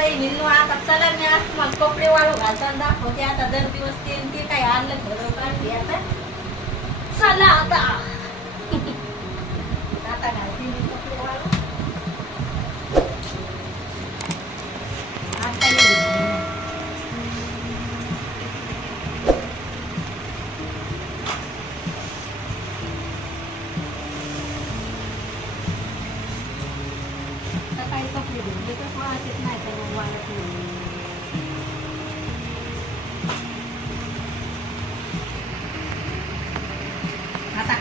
बहिणींनो आता चला मी आज तुम्हाला कपडे वाळू घालताना दाखवते. आता दर दिवस ते ते काय आणलं घरून काढली आता. चला आता. आता घालते मी कपडे वाळू. आता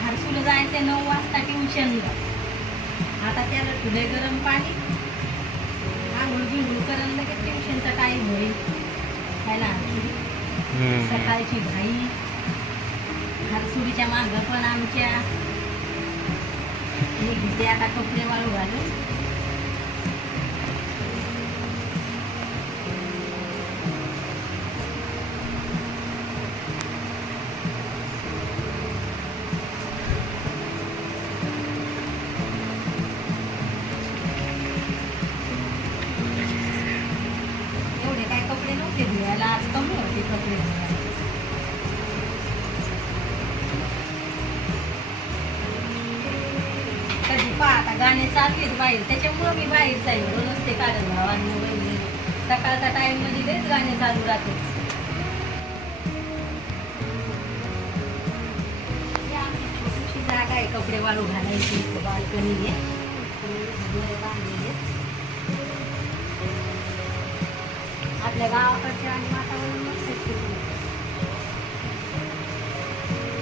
हरसूला जायचं नऊ वाजता ट्युशनला आता त्याला ठुले गरम पाणी आंघोळ बिंघोळ करून लगेच ट्युशनचा टाईम होईल. है ना? सकाळची घाई हरसुडीच्या मागं पण आमच्या. मी घेते आता कपडे वाळू घालून. कधी पहा आता गाणे चालू बाहेर. त्याच्यामुळं मी बाहेर जाईल. नसते काढत भावांनी वहिनी सकाळचा टाइममध्ये लयच गाणे चालू राहते ही आमची जागा आहे कपडे वाळू घालायची. बाल्कनी आहे. आपल्या गावाकडच्या आणि वातावरण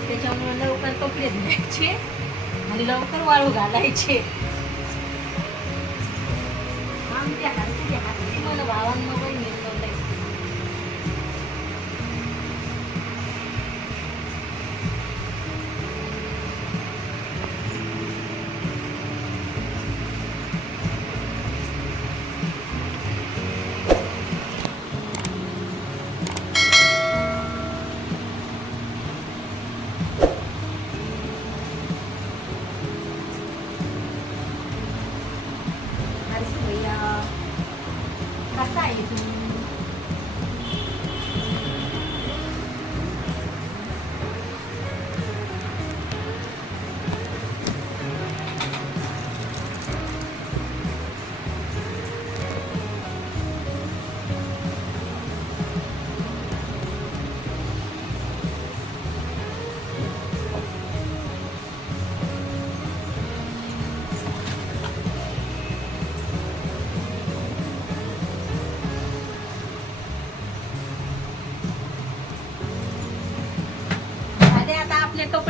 त्याच्यामुळे लवकर कपडे धुवायचे आणि लवकर वाळू घालायचे.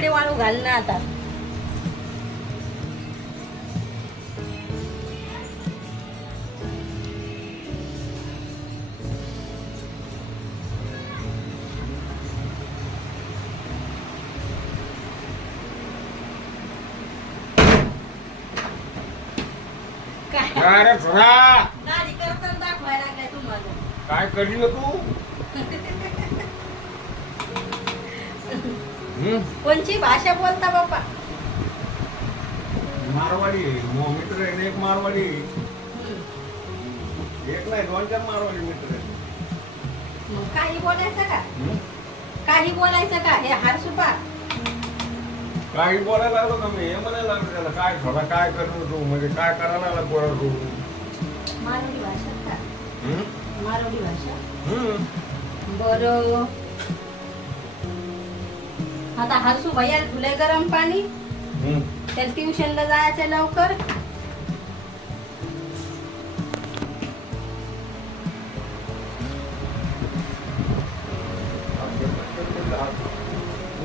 कपडे वाळू घालणं आता. काय करताना दाखवायला लागलाय तुम्हाला. काय करली ना तू हं? कोणची भाषा बोलता बाप्पा मारवाडी मो मित्र आहे ना एक मारवाडी एक नाही दोन चार मारवाडी मित्र आहे मग काही बोलायचं का? काही बोलायचं का? हे हारसुपा काही बोलायला लागलो का मी हे म्हणायला लागलो त्याला काय थोडा काय करतो तू? म्हणजे काय करायला लागला पोरा तू? मारवडी भाषा का? मारवडी भाषा? हं. बर. आता हरसू भैया तुला गरम पाणी. हं. त्याला ट्युशनला जायचं लवकर.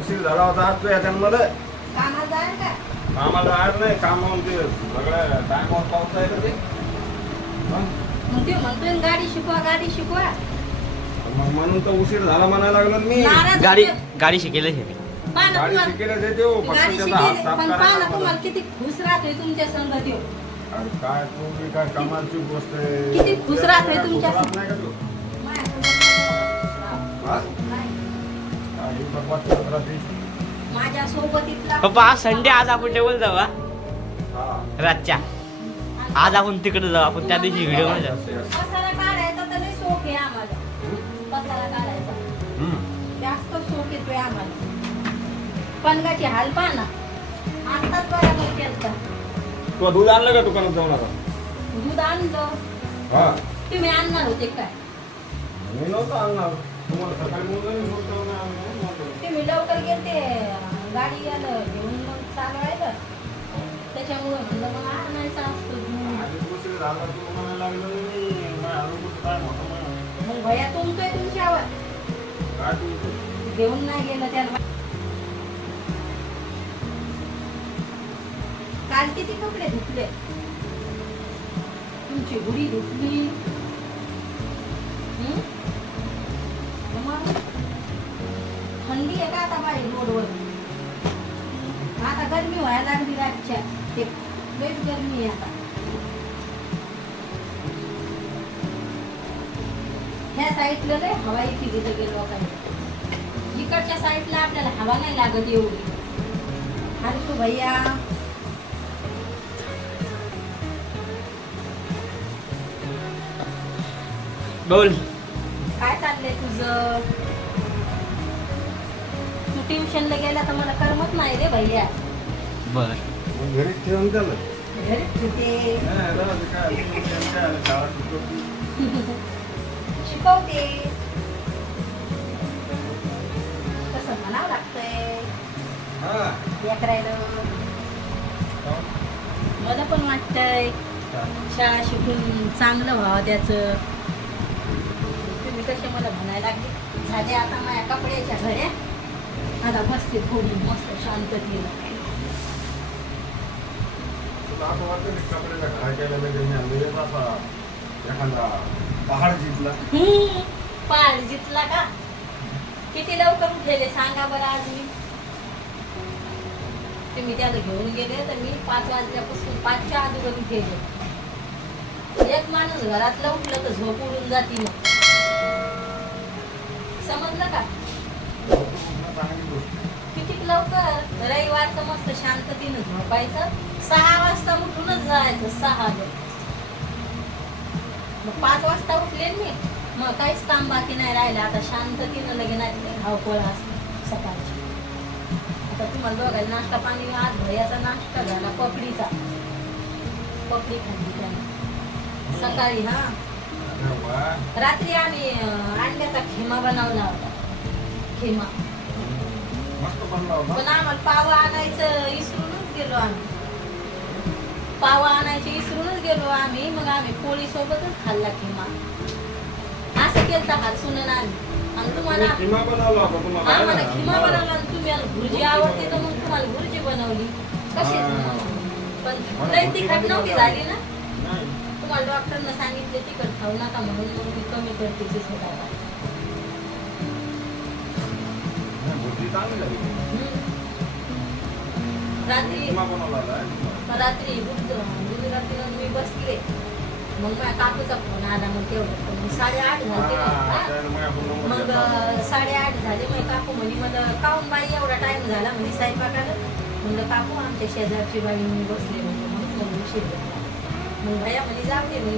उशीर झाला होता आज तुझ्या मला कामाला जायला का कामाला आज नाही कामावून ते सगळ्या टायमावर पावसा आहे का ते? मग ते म्हणतोय गाडी शिकवा गाडी शिकवा. मग म्हणून तर उशीर झाला म्हणायला लागलो ना मी. नाराज गाडी होते. गाडी शिकेलच गाडी तुम्हाला देते हो, फक्त गाडी त्याचा हात शिकेल साफ पण पहा करायला ना मला. तुम्हाला किती खुश राहतोय तुमच्या संग त्यो अरे काय तू बी काय कमालची गोष्ट आहे किती खुश राहतोय काय तुमच्या- खुश राहत नाही का तू? हा? काय ही बकवास करत राहते? माझ्या सोबत इथला पप्पा आज संडे आज आपण टेबल जाऊ हा? हा. रातच्या आज आपण तिकडे जाऊ आपण त्या दिवशी व्हिडिओमध्ये जाऊ असं- असं. मसाला पणगाची हाल पहा ना. आत्ताच बरोबर केलं तू दूध आणलं का दुकानात जाऊन आता? दूध आणलं. हा. तुम्ही आणणार होते काय? मी नव्हतं आणणार. तुम्हाला सकाळी मुलं. तुम्ही लवकर गेलते गाडी आलं घेऊन मग चालवायला त्याच्यामुळे म्हणलं मग आणायचं असतो. मग भया तुमतोय तुमच्यावर घेऊन नाही गेलं त्याला. काल किती कपडे धुतले. तुमची गुढी धुतली. मग? थंडी आहे का आता बाई रोडवर? आता गरमी व्हायला लागली रातच्या. ते लईच गरमी आहे आता. ह्या साईडला लय हवा येते तिथं गेलो काही इकडच्या साईडला आपल्याला हवा नाही लागत एवढी. हर्षू भैया बोल. काय चाललंय तुझं? तू ट्युशनला गेला तर मला करमत नाही रे भैया. बर. मग घरीच ठेवून दिलं घरीच होते नाही, जाऊ दे, काय ट्युशन काय आलं, शाळा शिकवते. शिकवते. कसं म्हणावं लागतंय? हा. लेकरायला. मला पण वाटतंय शाळा शिकून चांगलं व्हावं त्याचं. तुम्ही कसे मला म्हणायला लागले झाले आता माझ्या कपड्याच्या घड्या. आता बसते थोडी मस्त मी एखादा पहाड जिंकला? पहाड जितला का? किती लवकर उठलेले सांगा बरं आज मी. तुम्ही त्याला घेऊन गेले तर मी पाच वाजल्यापासून पाचच्या अगोदर उठेले. एक माणूस घरातलं उठलं तर झोप उडून जाते मग. समजलं का? किती लवकर? रविवारचं मस्त शांततेनं झोपायचं. सहा वाजता उठूनच जायचं सहा मग पाच वाजता उठले मी. मग काहीच काम बाकी नाही राहिलं. आता शांततेनं लगेच नाही धावपळ असते सकाळची. आता तुम्हाला दोघांना नाश्ता पाणी आज भयाचा नाश्ता झाला पपडीचा. पपडी खाल्ली त्याने. सकाळी हा? रात्री आम्ही अंड्याचा खिमा बनवला होता. खिमा. पण आम्हाला पाव आणायचं इसरूनच गेलो आम्ही. पाव आणायचे इसरूनच गेलो आम्ही मग आम्ही पोळी सोबतच खाल्ला किमा असं केलं तर हात सुनन आम्ही. आणि तुम्हाला आम्हाला? खिमा बनवला आणि तुम्ही भुर्जी आवडते तर मग तुम्हाला भुर्जी बनवली. कशी? हा. पण तिखट नव्हती झाली ना? तुम्हाला डॉक्टरनं सांगितले तिखट खाऊ नका म्हणून मग मी कमी करते तिखट आता. रात्री रात्री गुजरातीला मी बसले. मग माझ्या काकूचा फोन आला मग तेवढं मग साडेआठ झाले. मग साडेआठ झाले. मग काकू म्हणे मला काहून बाई एवढा टाइम झाला? म्हणजे स्वयंपाकाला म्हणलं काकू आमच्या शेजारची बाई मी बसले म्हणजे म्हणून मग उशीर झाला मग भैया म्हणे जाऊ दे मी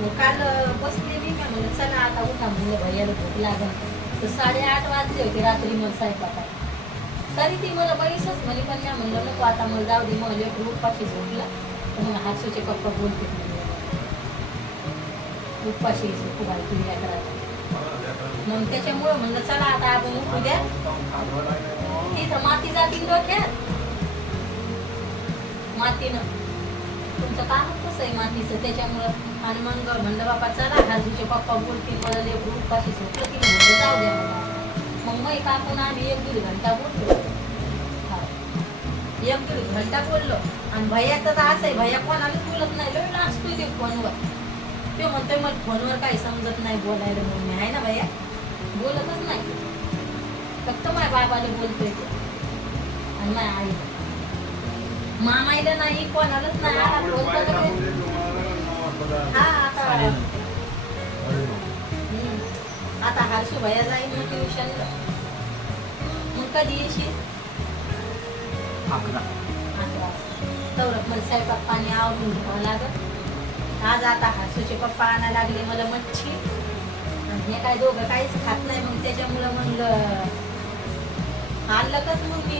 मग काल बसलेली बसले मी म्हणलं चला आता उठा म्हणलं भैयाला भूक लागल. तर साडेआठ वाजले होते रात्री मग स्वयंपाकाला. तरी ती मला बैसच म्हणे पण मी म्हणलं नको आता मला जाऊ दे मला एक उपाशी झोपला. तर मग हासूचे पप्पा बोलते म्हणले उपाशी झोपू बाई तुझ्या मग त्याच्यामुळं म्हणलं चला आता आपण उठू द्या. तिथं माती जातील डोक्यात. मातीनं. तुमचं काम? कसं आहे मातीचं. त्याच्यामुळं आणि मग म्हणलं बापा चला हाजूचे पप्पा बोलतील मला लेकरू उपाशी झोपलं की म्हणलं जाऊ द्या मग मग काकून आम्ही एक दीड घंटा बोललो. एक दीड घंटा बोललो. आणि भैयाचं तर असं आहे भैया कोणालाच बोलत नाही लय असतोय ते फोनवर. तो म्हणतोय मला फोनवर काही समजत नाही बोलायला म्हणून. आहे ना भैया? बोलतच नाही. फक्त माझ्या बाबाला बोलतोय तो. आणि माझ्या आई मामाईला नाही कोणालाच नाही. आला तर जायचं. हा आता. हम्म. आता हर्षू भैया जाईल मग ट्युशनला मग कधी येशील? अकरा. तेवढं मला स्वयंपाक पाणी आवडून घ्यावं लागत आज आता हर्षूचे पप्पा आणायला लागले मला मच्छी. आणि हे काय दोघं काहीच खात नाही मग त्याच्यामुळं म्हणलं आणलं मग मी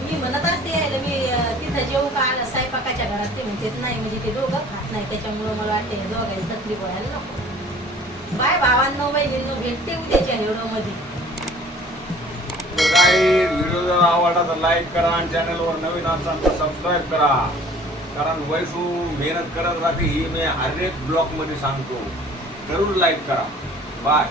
मी म्हणत असते यायला मी तिथं जेवू का आलं स्वयंपाकाच्या घरात ते म्हणते नाही म्हणजे ते दोघं खात नाही त्याच्यामुळं मला वाटते दोघांची तकलीफ व्हायला नको. बाय भावांनो बहिणींनो भेटते उद्याच्या व्हिडिओमध्ये व्हिडिओ जर आवडला तर लाईक करा आणि चॅनलवर नवीन असाल तर सबस्क्राईब करा. कारण वैसू मेहनत करत राहते ही मी हर एक मध्ये सांगतो. जरूर लाईक करा. बाय